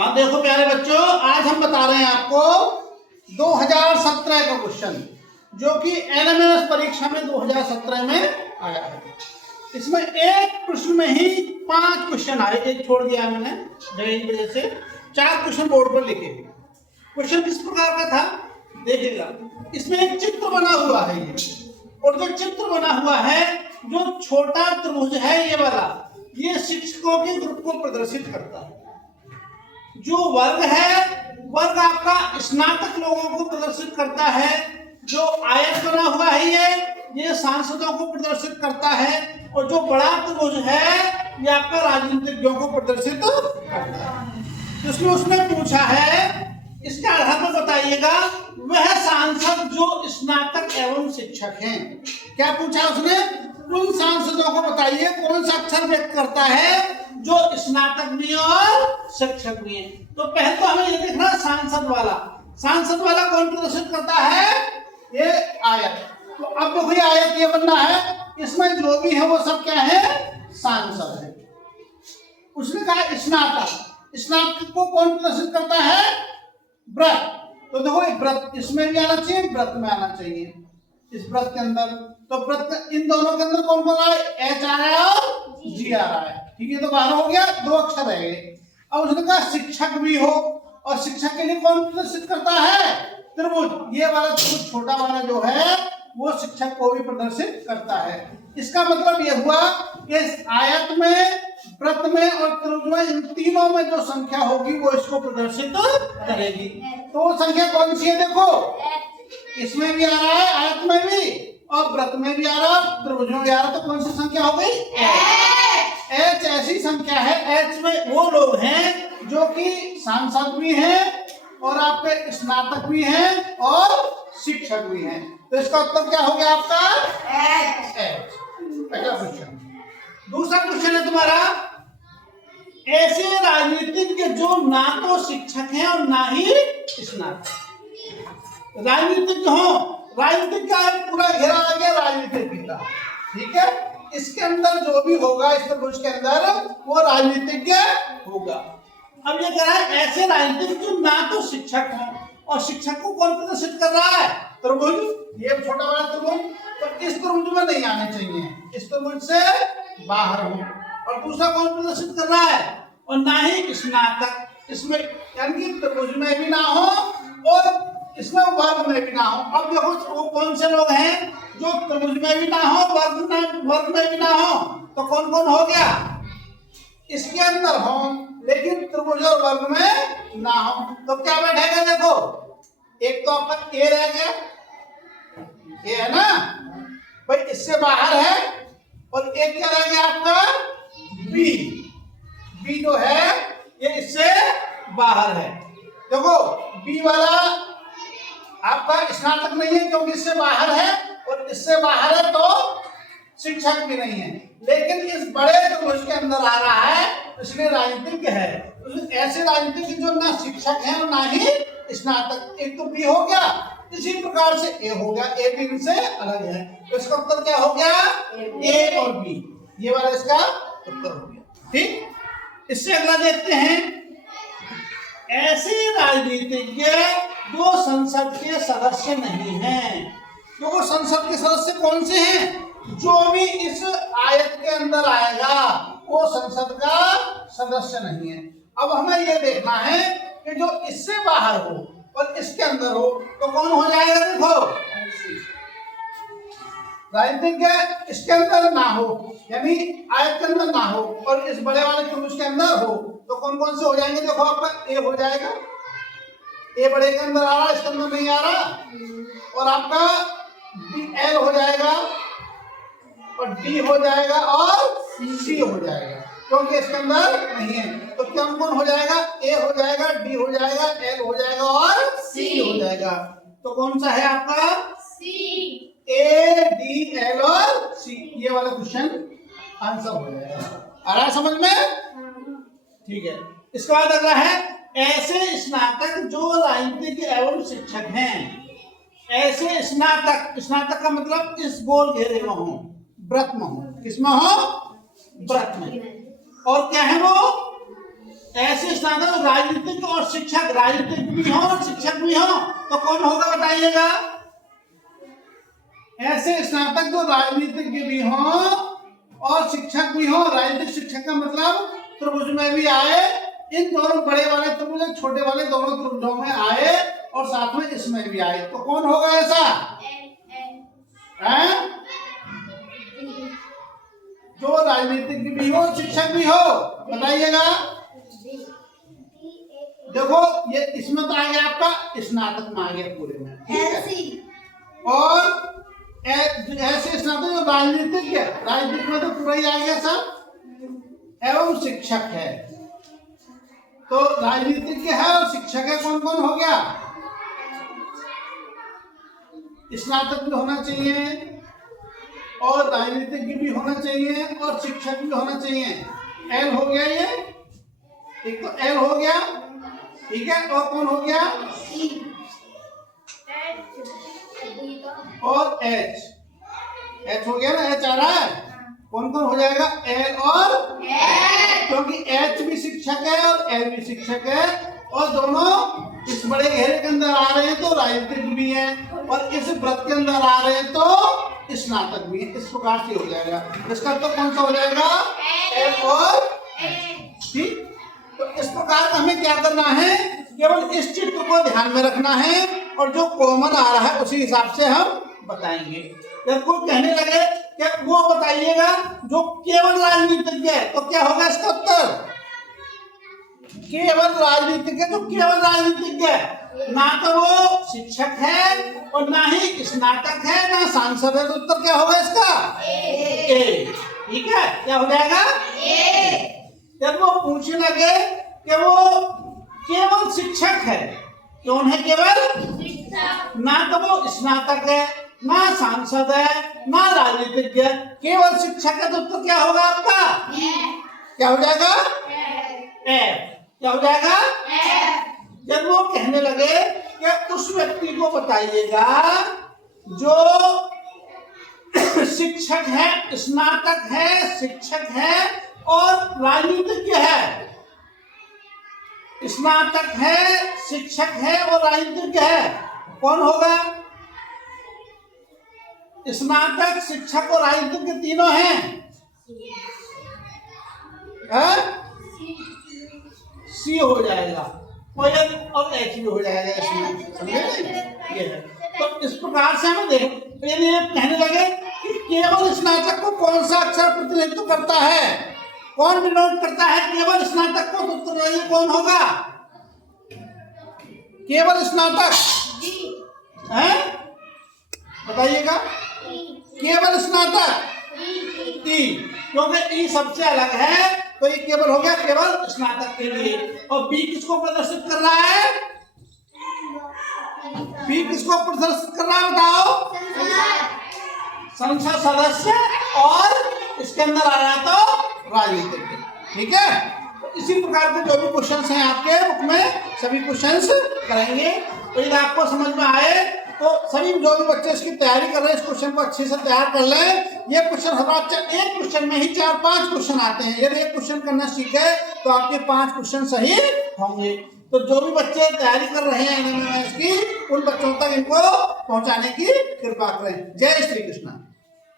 हाँ देखो प्यारे बच्चों, आज हम बता रहे हैं आपको 2017 का क्वेश्चन जो कि एनएमएस परीक्षा में 2017 में आया है। इसमें एक प्रश्न में ही 5 क्वेश्चन आए, एक छोड़ दिया मैंने जगह की वजह से। 4 क्वेश्चन बोर्ड पर लिखे। क्वेश्चन किस प्रकार का था देखिएगा। इसमें एक चित्र बना हुआ है ये, और जो चित्र बना हुआ है, जो छोटा त्रिभुज है ये वाला, ये शिक्षकों के ग्रुप को प्रदर्शित करता है। जो वर्ग है, वर्ग आपका स्नातक लोगों को प्रदर्शित करता है। जो आयत बना हुआ है ये सांसदों को प्रदर्शित करता है। और जो बड़ा त्रिभुज है ये आपका राजनीतिज्ञों को प्रदर्शित करता है। इसमें उसने पूछा है, इसके आधार पर बताइएगा वह सांसद जो स्नातक एवं शिक्षक हैं। क्या पूछा उसने? उन सांसदों को बताइए कौन सा अक्षर व्यक्त करता है जो स्नातक भी है और शिक्षक भी है। तो पहले तो हमें ये देखना है सांसद वाला। सांसद वाला कौन प्रदर्शित करता है? ये आयत। तो अब देखो ये आयत ये बनना है, इसमें जो भी है वो सब क्या है? सांसद है। उसने कहा स्नातक, स्नातक को कौन प्रदर्शित करता है? व्रत। तो देखो व्रत इसमें भी आना चाहिए, व्रत में आना चाहिए, इस व्रत के अंदर। तो व्रत इन दोनों के अंदर कौन कौन आ रहा है? एच आ रहा है और जी आ रहा है। ठीक है, तो बाहर हो गया, 2 अक्षर रह गए। अब उसने कहा शिक्षक भी हो, और शिक्षक के लिए कौन प्रदर्शित करता है? त्रिभुज। ये वाला त्रिभुज छोटा वाला जो है वो शिक्षक को भी प्रदर्शित करता है। इसका मतलब ये हुआ कि आयत में, व्रत में और त्रिभुज में, इन तीनों में जो संख्या होगी वो इसको प्रदर्शित करेगी। तो वो संख्या कौन सी है? देखो इसमें भी आ रहा है, आयत में भी, और व्रत में भी आ रहा है, त्रिभुज में भी आ रहा है। तो कौन सी संख्या हो गई? एच ऐसी संख्या है। एच में वो लोग हैं जो कि सांसद भी हैं और आपके स्नातक भी हैं और शिक्षक भी हैं। तो इसका उत्तर क्या हो गया आपका? एच। पहला क्वेश्चन। दूसरा क्वेश्चन है तुम्हारा, ऐसे राजनीतिज्ञ जो ना तो शिक्षक हैं और ना ही स्नातक। राजनीतिज्ञ हो, राजनीतिक का पूरा घेरा आ गया राजनीतिज्ञ का। ठीक है, इसके अंदर जो भी होगा इस त्रिभुज के अंदर वो राजनीतिज्ञ होगा। अब ये कह रहा है ऐसे राजनीतिज्ञ जो ना तो शिक्षक हो, और शिक्षक को कौन प्रदर्शित कर रहा है? त्रिभुज। ये छोटा बड़ा त्रिभुज, तो इस त्रिभुज में नहीं आने चाहिए, इस त्रिभुज से बाहर हो। और दूसरा कौन प्रदर्शित कर रहा है? और ना ही स्नातक। इसमें यानी कि त्रिभुज में भी ना हो और इसमें वर्ग में भी ना हो। अब देखो वो कौन से लोग हैं जो त्रिभुज में भी ना हो, वर्ग में भी ना हो। तो कौन कौन हो गया? इसके अंदर हो लेकिन त्रिभुज और वर्ग में ना हो। तो क्या बैठेगा? देखो एक तो आपका ए रह गया, ये है ना भाई, इससे बाहर है। और एक क्या रह गया आपका? बी। बी जो है ये इससे बाहर है। देखो बी वाला आपका स्नातक नहीं है क्योंकि इससे बाहर है, और इससे बाहर है तो शिक्षक भी नहीं है। लेकिन इस बड़े त्रिभुज के अंदर आ रहा है इसलिए राजनीतिज्ञ है। ऐसे राजनीतिज्ञ जो ना शिक्षक हैं और ना ही स्नातक। एक तो बी हो गया, इसी प्रकार से ए हो गया, ए भी इनसे अलग है। तो इसका उत्तर क्या हो गया? ए और बी। ये वाला इसका उत्तर हो गया। ठीक, इससे अगला देखते हैं, ऐसे राजनीतिज्ञ जो संसद के सदस्य नहीं हैं। तो वो संसद के सदस्य कौन से हैं? जो भी इस आयत के अंदर आएगा वो संसद का सदस्य नहीं है। अब हमें यह देखना है कि जो इससे बाहर हो और इसके अंदर हो तो कौन हो जाएगा? देखो राजनीतिज्ञ इसके अंदर ना हो, यानी आयत के अंदर ना हो, और इस बड़े वाले त्रिभुज के अंदर हो, तो कौन कौन से हो जाएंगे? देखो आपका ए हो जाएगा, ए बड़े के अंदर आ रहा है, इसके अंदर नहीं आ रहा। और आपका एल हो जाएगा, और डी हो जाएगा, और सी हो जाएगा क्योंकि इसके अंदर नहीं है। तो कौन कौन हो जाएगा? ए हो जाएगा, डी हो जाएगा, एल हो जाएगा और सी हो जाएगा। तो कौन सा है आपका? सी। ए, डी, एल और सी। ये वाला क्वेश्चन आंसर हो जाएगा। आ रहा है समझ में? ठीक है। इसके बाद अगला है, ऐसे स्नातक जो राजनीतिज्ञ एवं शिक्षक हैं। ऐसे स्नातक, स्नातक का मतलब इस गोल घेरे में हो, व्रत में हो। किसमें हो? व्रत में। और क्या है वो? ऐसे स्नातक राजनीतिक और शिक्षक, राजनीतिक भी हो और शिक्षक भी हो, तो कौन होगा बताइएगा? ऐसे स्नातक जो राजनीतिक भी हो और शिक्षक भी हो। राजनीतिक शिक्षक का मतलब त्रिभुज में भी आए, इन दोनों बड़े वाले त्रिभुज छोटे वाले दोनों त्रिभुजों में आए और साथ में इसमें भी आए, तो कौन होगा ऐसा? जो राजनीतिक भी हो शिक्षक भी हो, बताइएगा। देखो ये इसमें तो आ गया आपका स्नातक में आ गया पूरे में, और ऐसे स्नातक जो राजनीतिक है, राजनीतिक में तो पूरा ही आ गया सब, एवं शिक्षक है। तो राजनीतिक है और शिक्षक है, कौन कौन हो गया? स्नातक भी होना चाहिए और राजनीतिक भी होना चाहिए और शिक्षक भी होना चाहिए। एल हो गया, ये एक तो एल हो गया, ठीक है, और कौन हो गया? और एच हो गया ना, एच आ रहा है, कौन कौन हो जाएगा? एल और एच, क्योंकि एच भी शिक्षक है और एल भी शिक्षक है, और दोनों इस बड़े घेरे के अंदर आ रहे हैं तो राजनीतिक भी है, और इस व्रत के अंदर आ रहे हैं तो स्नातक भी है। इस प्रकार से हो जाएगा। इसका तो कौन सा हो जाएगा? एल और ठीक। तो इस प्रकार हमें क्या करना है? केवल इस चित्र को ध्यान में रखना है, और जो कॉमन आ रहा है उसी हिसाब से हम बताएंगे। जब कोई कहने लगे कि वो बताइएगा जो केवल राजनीतिज्ञ है, तो क्या होगा इसका उत्तर? केवल राजनीतिज्ञ, जो केवल राजनीतिज्ञ है, ना तो वो शिक्षक है और ना ही स्नातक है, ना सांसद है, तो उत्तर क्या होगा इसका? ए। ठीक है, क्या हो जाएगा? ए। जब वो पूछने लगे कि वो केवल शिक्षक है, कौन है केवल? ना तो वो स्नातक है, ना सांसद है, ना राजनीतिज्ञ, केवल शिक्षक है, तो उत्तर क्या होगा आपका? क्या हो जाएगा? ए। क्या हो जाएगा? जब वो कहने लगे कि उस व्यक्ति को बताइएगा जो शिक्षक है, स्नातक है, शिक्षक है और राजनीतिज्ञ है, स्नातक है, शिक्षक है और राजनीतिज्ञ है, कौन होगा? स्नातक, शिक्षक और राजनीतिज्ञ तीनों हैं, सी हो जाएगा, और एच भी हो जाएगा इसमें, समझे? ये है। तो इस प्रकार से हमें देखो, यदि कहने लगे कि केवल स्नातक को कौन सा अक्षर प्रतिनिधित्व करता है, कौन डिनोट करता है केवल स्नातक को, तो उत्तर बताइए कौन होगा? केवल स्नातक है, बताइएगा। केवल स्नातक ई, क्योंकि ई सबसे अलग है, तो ये केवल हो गया केवल स्नातक के लिए। और बी किसको प्रदर्शित कर रहा है? बी किसको प्रदर्शित कर रहा है बताओ? संसद सदस्य, और इसके अंदर आ रहा तो राजनीतिक। ठीक है, तो इसी प्रकार के जो भी क्वेश्चंस हैं आपके बुक में, सभी क्वेश्चंस करेंगे। तो यदि आपको समझ में आए तो सभी जो भी बच्चे इसकी तैयारी कर रहे हैं, इस क्वेश्चन को अच्छे से तैयार कर लें। ये क्वेश्चन हमारा एक क्वेश्चन में ही 4-5 क्वेश्चन आते हैं। यदि एक क्वेश्चन करना सीखे तो आपके 5 क्वेश्चन सही होंगे। तो जो भी बच्चे तैयारी कर रहे हैं एनएमएमएस की, उन बच्चों तक इनको पहुंचाने की कृपा करें। जय श्री कृष्ण।